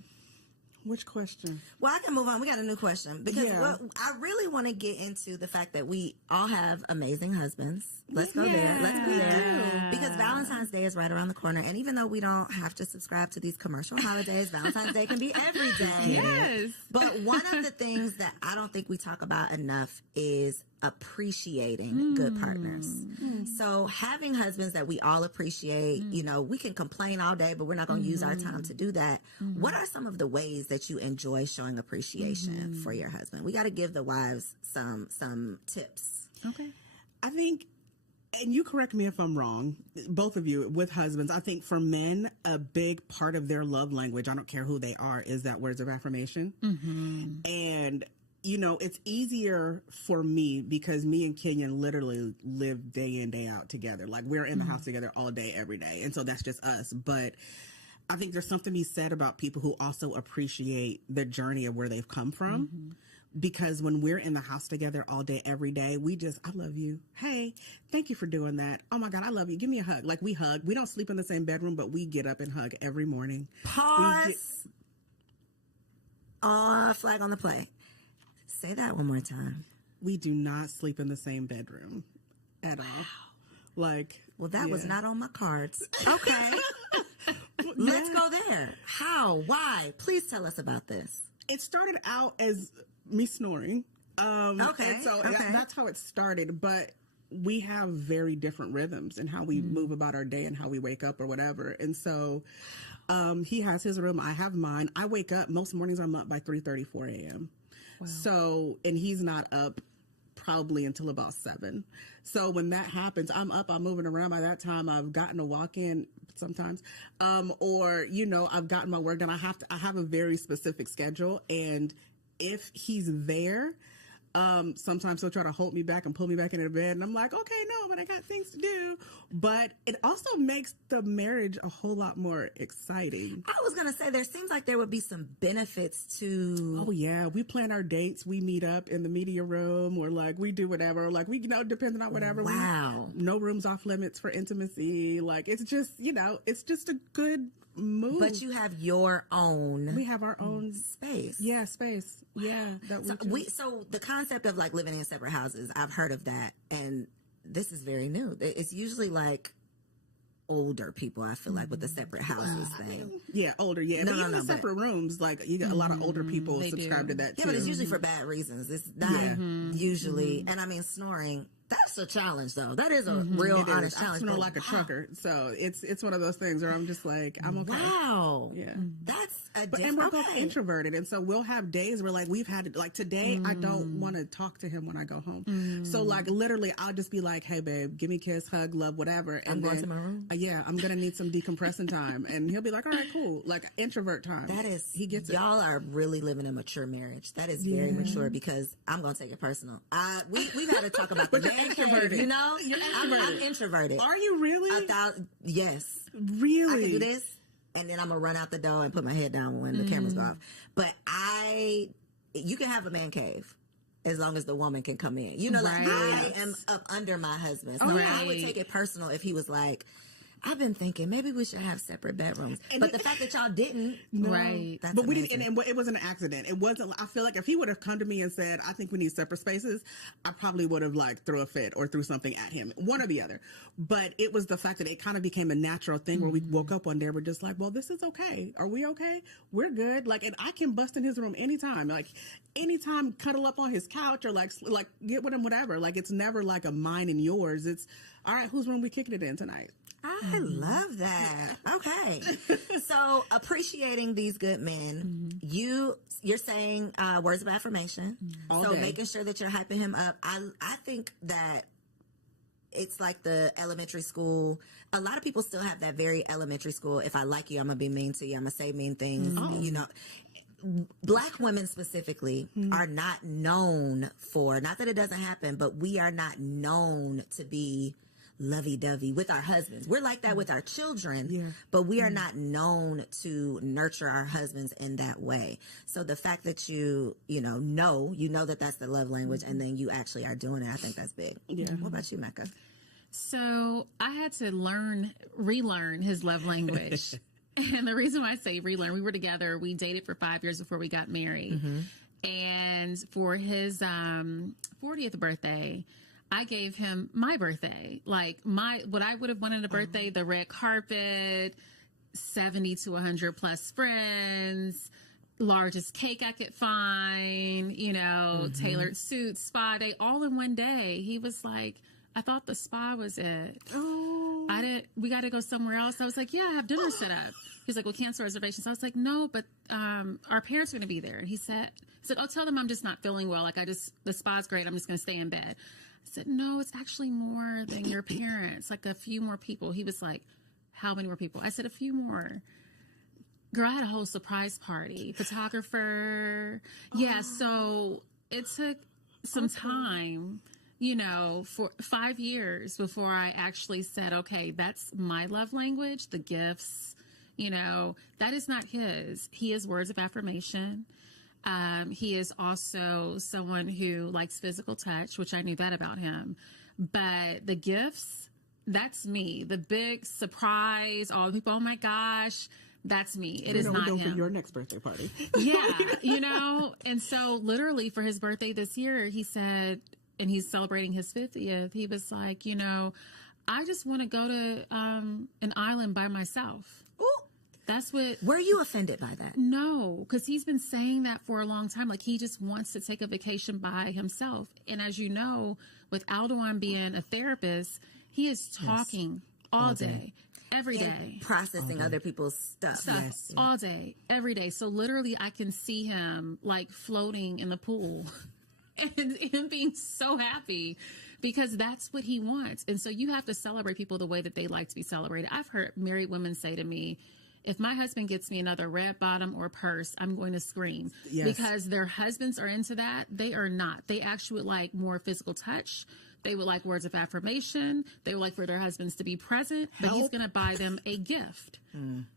Which question? Well, I can move on. We got a new question because I really want to get into the fact that we all have amazing husbands. Let's go there. Let's go there. Because Valentine's Day is right around the corner. And even though we don't have to subscribe to these commercial holidays, Valentine's Day can be every day. Yes. But one of the things that I don't think we talk about enough is appreciating good partners. So having husbands that we all appreciate, we can complain all day, but we're not going to use our time to do that. What are some of the ways that you enjoy showing appreciation for your husband? We got to give the wives some tips. Okay. I think, and you correct me if I'm wrong, both of you with husbands, I think for men, a big part of their love language, I don't care who they are, is that words of affirmation. And it's easier for me because me and Kenyon literally live day in, day out together. Like, we're in the house together all day, every day. And so that's just us. But I think there's something to be said about people who also appreciate the journey of where they've come from. Because when we're in the house together all day, every day, I love you. Hey, thank you for doing that. Oh my God, I love you. Give me a hug. Like, we hug. We don't sleep in the same bedroom, but we get up and hug every morning. Pause. Flag on the play. Say that one more time. We do not sleep in the same bedroom at all. Like, well, that was not on my cards. Okay. Let's go there. How? Why? Please tell us about this. It started out as me snoring. Okay. And so that's how it started. But we have very different rhythms in how we move about our day and how we wake up or whatever. And so he has his room. I have mine. I wake up. Most mornings I'm up by 3:30, 4 a.m. Wow. So, and he's not up probably until about 7. So when that happens, I'm up, I'm moving around. By that time, I've gotten a walk in sometimes, or, I've gotten my work done. I have a very specific schedule. And if he's there, sometimes he'll try to hold me back and pull me back into bed. And I'm like, okay, no, but I got things to do. But it also makes the marriage a whole lot more exciting. I was going to say, there seems like there would be some benefits to... Oh, yeah. We plan our dates. We meet up in the media room, or like we do whatever. Like, we, depending on whatever. Wow. No rooms off limits for intimacy. Like, it's just, it's just a good move. But you have your own... We have our own... space. Yeah, space. Yeah. So the concept of like living in separate houses, I've heard of that, and this is very new. It's usually like older people, I feel like, with the separate houses thing. Yeah, older, yeah. But even the separate rooms, like, you get a lot of older people subscribe to that too. Yeah, but it's usually for bad reasons. It's not usually, and I mean, snoring, that's a challenge though. That is a real honest challenge. I snore like a trucker. So it's one of those things where I'm just like, I'm okay. Wow. Yeah. That's a different... And we're both introverted. And so we'll have days where like we've had, like today, I don't want to talk to him when I go home. So like literally I'll just be like, hey babe, give me a kiss, hug, love, whatever. And I'm going to my room. Yeah, I'm going to need some decompressing time. And he'll be like, all right, cool. Like introvert time. That is... He gets y'all are really living a mature marriage. That is very mature, because I'm going to take it personal. We've had to talk about the man cave, you know? You're introverted. I'm introverted. Are you really? Yes. Really? I can do this, and then I'm going to run out the door and put my head down when the cameras go off. But you can have a man cave as long as the woman can come in. You know, like I am up under my husband. So I would take it personal if he was like, I've been thinking maybe we should have separate bedrooms, but the fact that y'all didn't, that's but we amazing. didn't, and it was an accident. It wasn't. I feel like if he would have come to me and said, "I think we need separate spaces," I probably would have like threw a fit or threw something at him, one or the other. But it was the fact that it kind of became a natural thing where we woke up one day, we're just like, "Well, this is okay. Are we okay? We're good." Like, and I can bust in his room anytime. Like, anytime, cuddle up on his couch or like get with him, whatever. Like, it's never like a mine and yours. It's all right. Whose room we kicking it in tonight? I love that. Okay. So appreciating these good men, you're saying words of affirmation. All so day. making sure that you're hyping him up. I think that it's like the elementary school. A lot of people still have that very elementary school. If I like you, I'm going to be mean to you. I'm going to say mean things. You know, Black women specifically are not known for, not that it doesn't happen, but we are not known to be lovey-dovey with our husbands. We're like that with our children, but we are not known to nurture our husbands in that way. So the fact that you know that that's the love language, and then you actually are doing it, I think that's big. What about you, Mecca? So I had to relearn his love language. And the reason why I say relearn, we were together, we dated for 5 years before we got married. And for his 40th birthday, I gave him my birthday, like what I would have wanted a birthday, the red carpet, 70 to 100 plus friends, largest cake I could find, you know, tailored suits, spa day, all in one day. He was like, I thought the spa was it. We got to go somewhere else. I was like, yeah, I have dinner set up. He's like, well, cancel reservations. I was like, no, but our parents are going to be there. And he said, oh, tell them I'm just not feeling well. Like the spa's great. I'm just going to stay in bed. I said, no, it's actually more than your parents, like a few more people. He was like, how many more people? I said, a few more. Girl, I had a whole surprise party, photographer. Yeah, so it took some time, you know, for 5 years before I actually said, okay, that's my love language, the gifts, you know, that is not his. He is words of affirmation. He is also someone who likes physical touch, which I knew that about him. But the gifts, that's me. The big surprise, all the people, oh my gosh, that's me. It is not him. For your next birthday party. Yeah, you know. And so literally for his birthday this year, he said, and he's celebrating his 50th, he was like, you know, I just want to go to an island by myself. Ooh. That's what. Were you offended by that? No, because he's been saying that for a long time. Like, he just wants to take a vacation by himself. And as you know, with Aldoan being a therapist, he is talking all day, every day. Processing other people's stuff. All day, every day. So literally I can see him like floating in the pool and him being so happy because that's what he wants. And so you have to celebrate people the way that they like to be celebrated. I've heard married women say to me, if my husband gets me another red bottom or purse, I'm going to scream. Because their husbands are into that. They are not. They actually would like more physical touch. They would like words of affirmation. They would like for their husbands to be present. But he's going to buy them a gift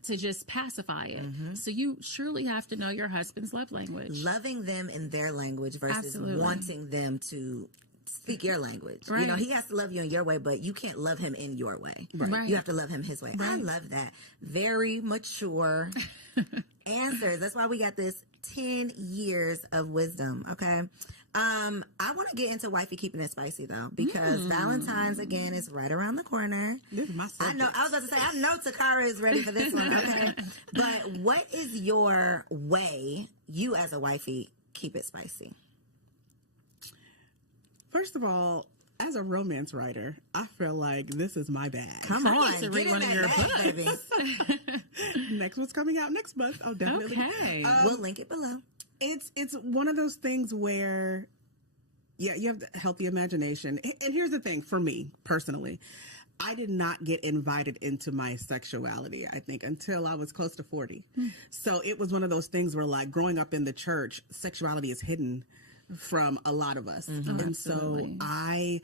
to just pacify it. So you surely have to know your husband's love language. Loving them in their language versus wanting them to speak your language. Right. You know, he has to love you in your way, but you can't love him in your way. Right. You have to love him his way. Right. I love that. Very mature answers. That's why we got this 10 years of wisdom. Okay. I want to get into wifey keeping it spicy though, because Valentine's again is right around the corner. This is my subject. I know. I was about to say, I know Taccara is ready for this one. Okay. But what is your way, you as a wifey, keep it spicy? First of all, as a romance writer, I feel like this is my bag. Come on, I need to read one of your books, baby. Next one's coming out next month. Oh, definitely. Okay. We'll link it below. It's one of those things where, yeah, you have the healthy imagination. And here's the thing, for me personally, I did not get invited into my sexuality, I think, until I was close to 40. So it was one of those things where, like, growing up in the church, sexuality is hidden from a lot of us. And so I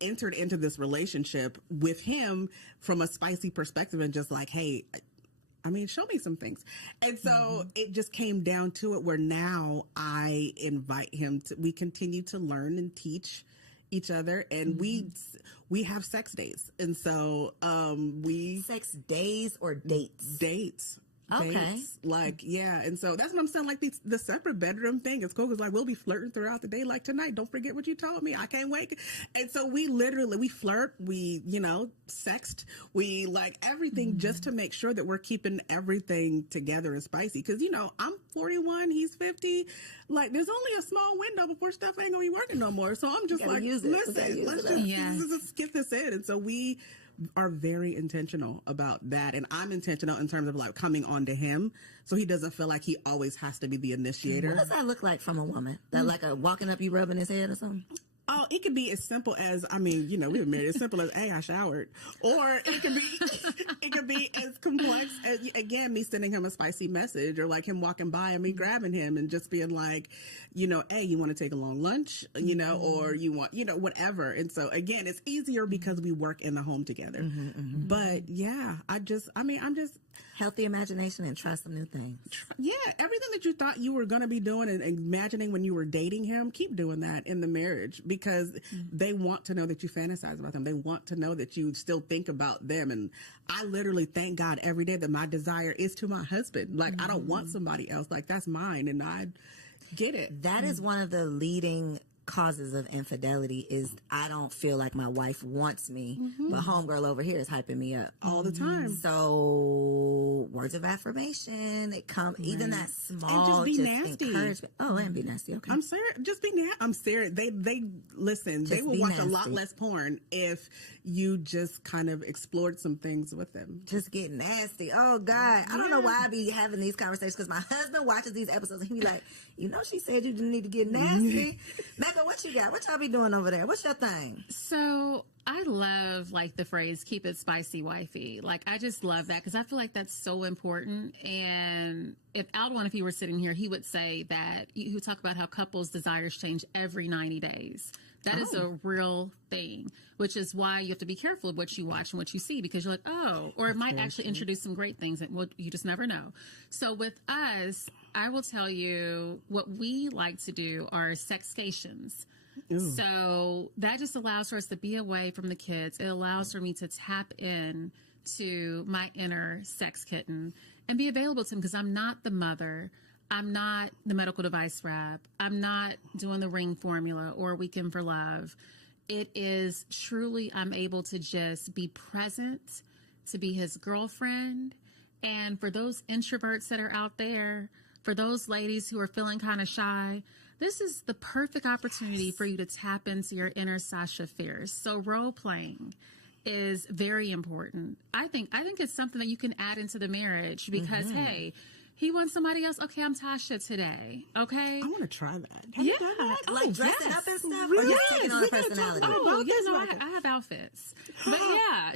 entered into this relationship with him from a spicy perspective and just like, hey, I mean, show me some things. And so it just came down to it where now I invite him to, we continue to learn and teach each other, and we have sex days. And so sex days or dates? Okay. Dates. Like, yeah. And so that's what I'm saying. Like the separate bedroom thing is cool because like we'll be flirting throughout the day. Like tonight, don't forget what you told me. I can't wait. And so we flirt. We, sext. We like everything just to make sure that we're keeping everything together and spicy. Because, I'm 41, he's 50. Like there's only a small window before stuff ain't going to be working no more. So I'm just like, listen, let's just get this in. And so we are very intentional about that, and I'm intentional in terms of like coming on to him so he doesn't feel like he always has to be the initiator. What does that look like from a woman? That like a walking up, you rubbing his head or something? Oh, it could be as simple as, I mean, you know, we've been married, as simple as, hey, I showered. Or it could be as complex as, again, me sending him a spicy message, or like him walking by and me grabbing him and just being like, you know, hey, you want to take a long lunch, you know, or you want, you know, whatever. And so again, it's easier because we work in the home together. But yeah, I'm just healthy imagination and try some new things. Yeah, everything that you thought you were going to be doing and imagining when you were dating him, keep doing that in the marriage, because they want to know that you fantasize about them. They want to know that you still think about them. And I literally thank God every day that my desire is to my husband. Like, I don't want somebody else. Like, that's mine, and I get it. That is one of the leading causes of infidelity, is I don't feel like my wife wants me, but homegirl over here is hyping me up all the time. So words of affirmation, it come even that small, and just be nasty. Encouragement. Oh, and be nasty. Okay, I'm serious. Just be nasty. I'm serious. They listen. They will watch a lot less porn if you just kind of explored some things with them. Just get nasty. Oh God, I don't know why I be having these conversations, because my husband watches these episodes and he be like, you know, she said you didn't need to get nasty. Mecca, what you got? What y'all be doing over there? What's your thing? So I love like the phrase "keep it spicy, wifey." Like, I just love that, because I feel like that's so important. And if Aldwin, if he were sitting here, he would say that he would talk about how couples' desires change every 90 days. That is a real thing, which is why you have to be careful of what you watch and what you see, because you're like, oh, or it might actually introduce some great things that you just never know. So with us, I will tell you what we like to do are sexcations. So that just allows for us to be away from the kids. It allows for me to tap in to my inner sex kitten and be available to him, because I'm not the mother. I'm not the medical device rep. I'm not doing the ring formula or Weekend for Love. It is truly, I'm able to just be present, to be his girlfriend. And for those introverts that are out there, for those ladies who are feeling kind of shy, this is the perfect opportunity for you to tap into your inner Sasha Fierce. So role playing is very important. I think it's something that you can add into the marriage, because hey, he wants somebody else. Okay, I'm Tasha today. Okay, I want to try that. Have you done that? Like dressing up and stuff, or just taking on a personality? Oh, yeah, no, I have outfits. But yeah,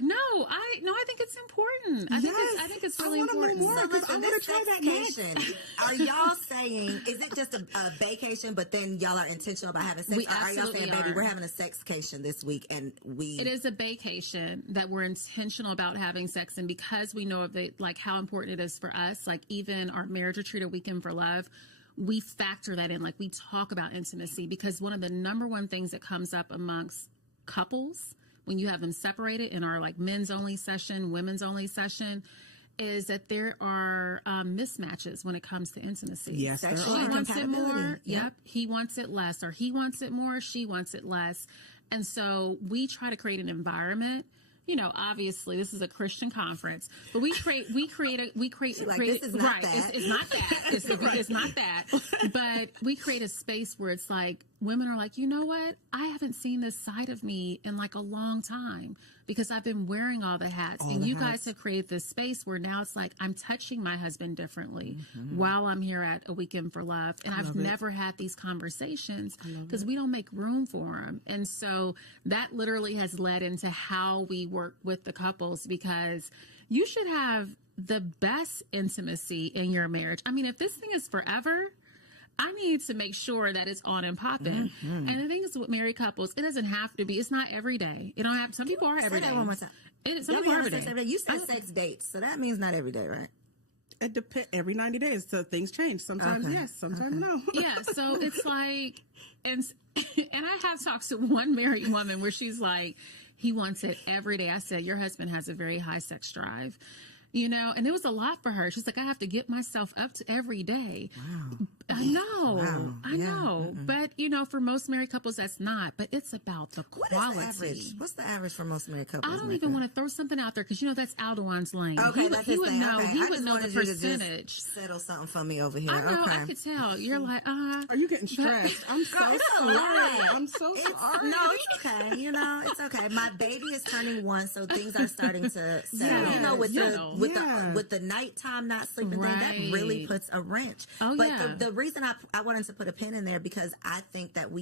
I think it's important. I think it's really important. So listen, I want to try that vacation. Are y'all saying, is it just a vacation, but then y'all are intentional about having sex? Or are y'all saying, baby, we're having a sexcation this week, and it is a vacation that we're intentional about having sex, and because we know of it, like how important it is for us, like even our marriage retreat or Weekend for Love, we factor that in. Like, we talk about intimacy, because one of the number one things that comes up amongst couples when you have them separated in our like men's only session, women's only session, is that there are mismatches when it comes to intimacy. Yes, she wants it more. Yep. He wants it less, or he wants it more. She wants it less. And so we try to create an environment. You know, obviously, this is a Christian conference, but we create this is not that. It's not that. It's not that. But we create a space where it's like women are like, you know what? I haven't seen this side of me in like a long time, because I've been wearing all the hats. And you guys have created this space where now it's like I'm touching my husband differently while I'm here at a Weekend for Love. And I've never had these conversations because we don't make room for them. And so that literally has led into how we work with the couples, because you should have the best intimacy in your marriage. I mean, if this thing is forever, I need to make sure that it's on and popping. And the thing is with married couples, it doesn't have to be. It's not every day. It don't have. Some people are every day. Say that one more time. Some people are every day. You said sex dates, so that means not every day, right? It depends. Every 90 days, so things change. Sometimes yes, sometimes no. Yeah, so it's like, and I have talked to one married woman where she's like, he wants it every day. I said, your husband has a very high sex drive. You know, and it was a lot for her. She's like, I have to get myself up to every day. Wow. I know. But, you know, for most married couples, that's not. But it's about the quality. What is the average? What's the average for most married couples? I don't even want to throw something out there, because, you know, that's Aldewan's lane. Okay, he would know. He would know the percentage. Settle something for me over here. I know. I could tell. You're like, Are you getting stressed? I'm so sorry. I'm so sorry. No, it's okay. You know, it's okay. My baby is turning 1, so things are starting to settle. You know, with the nighttime not sleeping thing, that really puts a wrench. But the reason I wanted to put a pin in there, because I think that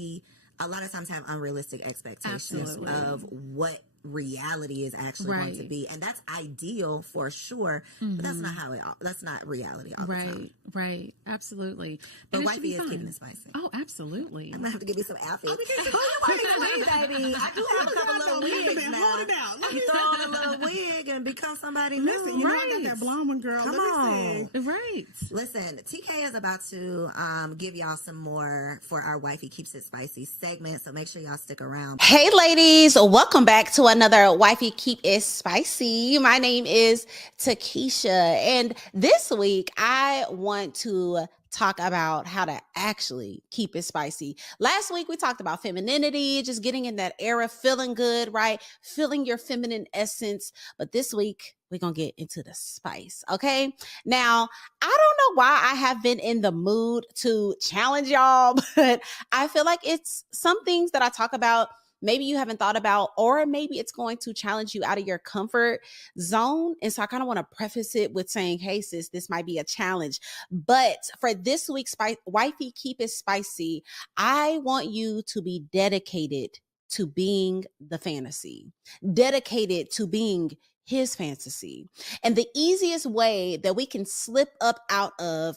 a lot of times have unrealistic expectations Absolutely. of what reality is actually going to be, and that's ideal for sure, but that's not that's not reality all the time. Right, absolutely. But And it should wifey be is fun. keeping it spicy. Oh, absolutely. I'm gonna have to give you some outfits. because- Who you want to be, baby? I do have a couple little wigs now. Hold it out. Let me You throw on a little wig and become somebody new. Listen, you know I got that blonde one, girl. Come Let me see. Right. Listen, TK is about to give y'all some more for our Wifey Keeps It Spicy segment, so make sure y'all stick around. Hey ladies, welcome back to another Wifey Keep It Spicy. My name is Takesha, and this week I want to talk about how to actually keep it spicy. Last week we talked about femininity, just getting in that era, feeling good, right? Feeling your feminine essence. But this week we're going to get into the spice, okay? Now, I don't know why I have been in the mood to challenge y'all, but I feel like it's some things that I talk about maybe you haven't thought about, or maybe it's going to challenge you out of your comfort zone. And so I kind of want to preface it with saying, hey, sis, this might be a challenge. But for this week's Wifey Keep It Spicy, I want you to be dedicated to being the fantasy, dedicated to being his fantasy. And the easiest way that we can slip up out of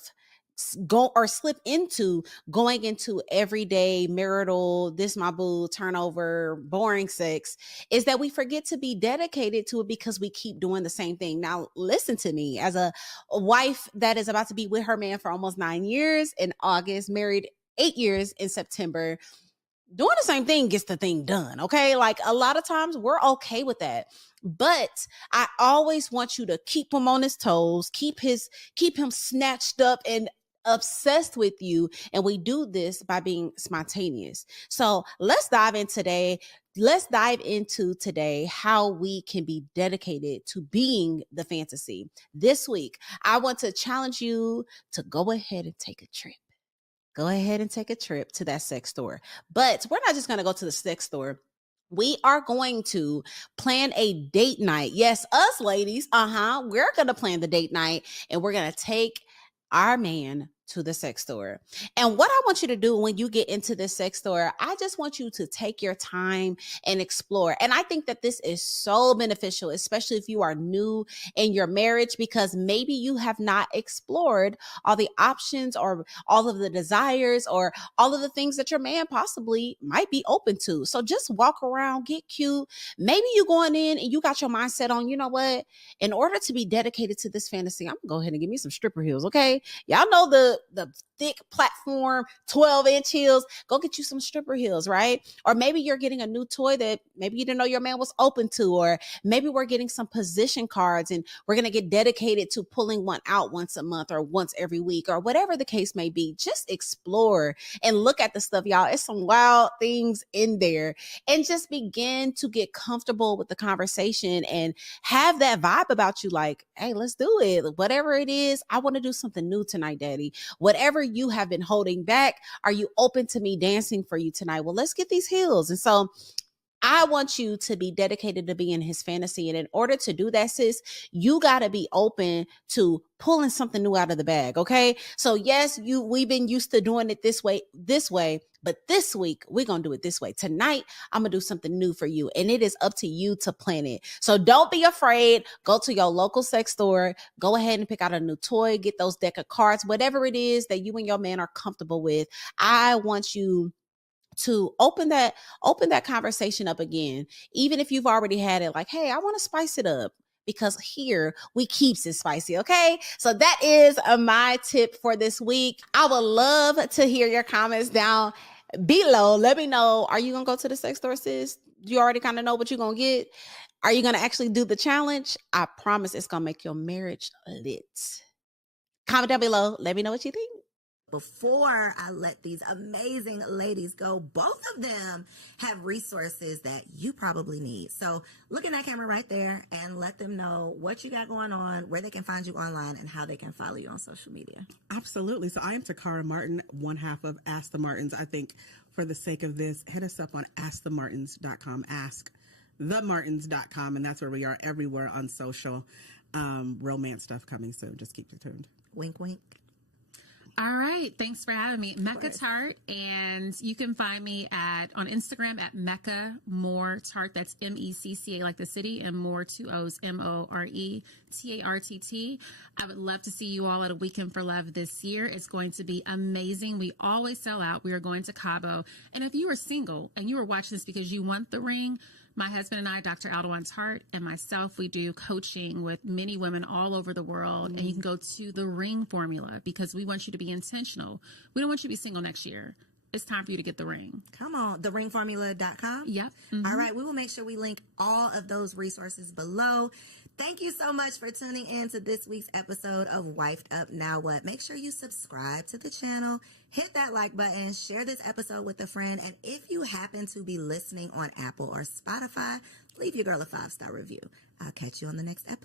slip into going into everyday marital, this my boo, turnover, boring sex is that we forget to be dedicated to it because we keep doing the same thing. Now, listen to me, as a wife that is about to be with her man for almost 9 years in August, married 8 years in September, doing the same thing gets the thing done. Okay. Like a lot of times we're okay with that. But I always want you to keep him on his toes, keep him snatched up and obsessed with you. And we do this by being spontaneous. So let's dive into today how we can be dedicated to being the fantasy. This week, I want to challenge you to go ahead and take a trip. Go ahead and take a trip to that sex store. But we're not just going to go to the sex store. We are going to plan a date night. Yes, us ladies. We're going to plan the date night, and we're going to take our man to the sex store. And what I want you to do when you get into the sex store, I just want you to take your time and explore. And I think that this is so beneficial, especially if you are new in your marriage, because maybe you have not explored all the options or all of the desires or all of the things that your man possibly might be open to. So just walk around, get cute. Maybe you going in and you got your mindset on, you know what? In order to be dedicated to this fantasy, I'm gonna go ahead and give me some stripper heels, okay? Y'all know the thick platform 12-inch heels. Go get you some stripper heels, right? Or maybe you're getting a new toy that maybe you didn't know your man was open to, or maybe we're getting some position cards and we're going to get dedicated to pulling one out once a month or once every week or whatever the case may be. Just explore and look at the stuff, y'all. It's some wild things in there, and just begin to get comfortable with the conversation and have that vibe about you. Like, hey, let's do it. Whatever it is, I want to do something new tonight, daddy. Whatever you have been holding back, are you open to me dancing for you tonight? Well, let's get these heels. And so I want you to be dedicated to being his fantasy. And in order to do that, sis, you got to be open to pulling something new out of the bag. Okay. So yes, we've been used to doing it this way, but this week we're going to do it this way. Tonight, I'm going to do something new for you. And it is up to you to plan it. So don't be afraid. Go to your local sex store. Go ahead and pick out a new toy, get those deck of cards, whatever it is that you and your man are comfortable with. I want you to open that conversation up again, even if you've already had it, like, hey, I want to spice it up, because here we keeps it spicy. Okay. So that is my tip for this week. I would love to hear your comments down below. Let me know. Are you going to go to the sex store, sis? You already kind of know what you're going to get. Are you going to actually do the challenge? I promise it's going to make your marriage lit. Comment down below. Let me know what you think. Before I let these amazing ladies go, both of them have resources that you probably need. So look in that camera right there and let them know what you got going on, where they can find you online, and how they can follow you on social media. Absolutely. So I am Taccara Martin, one half of Ask the Martins. I think for the sake of this, hit us up on askthemartins.com, askthemartins.com, and that's where we are everywhere on social. Romance stuff coming soon. Just keep it tuned. Wink, wink. All right. Thanks for having me. Mecca Tart. And you can find me on Instagram at Mecca Moore-Tartt. That's MECCA like the city, and Moore, 2 O's, MORETARTT. I would love to see you all at a Weekend for Love this year. It's going to be amazing. We always sell out. We are going to Cabo. And if you are single and you are watching this because you want the ring, my husband and I, Dr. Aldewan Tartt, and myself, we do coaching with many women all over the world. And you can go to the ring formula because we want you to be intentional. We don't want you to be single next year. It's time for you to get the ring. Come on, theringformula.com. Yep. Mm-hmm. All right. We will make sure we link all of those resources below. Thank you so much for tuning in to this week's episode of Wifed Up Now What. Make sure you subscribe to the channel, hit that like button, share this episode with a friend, and if you happen to be listening on Apple or Spotify, leave your girl a 5-star review. I'll catch you on the next episode.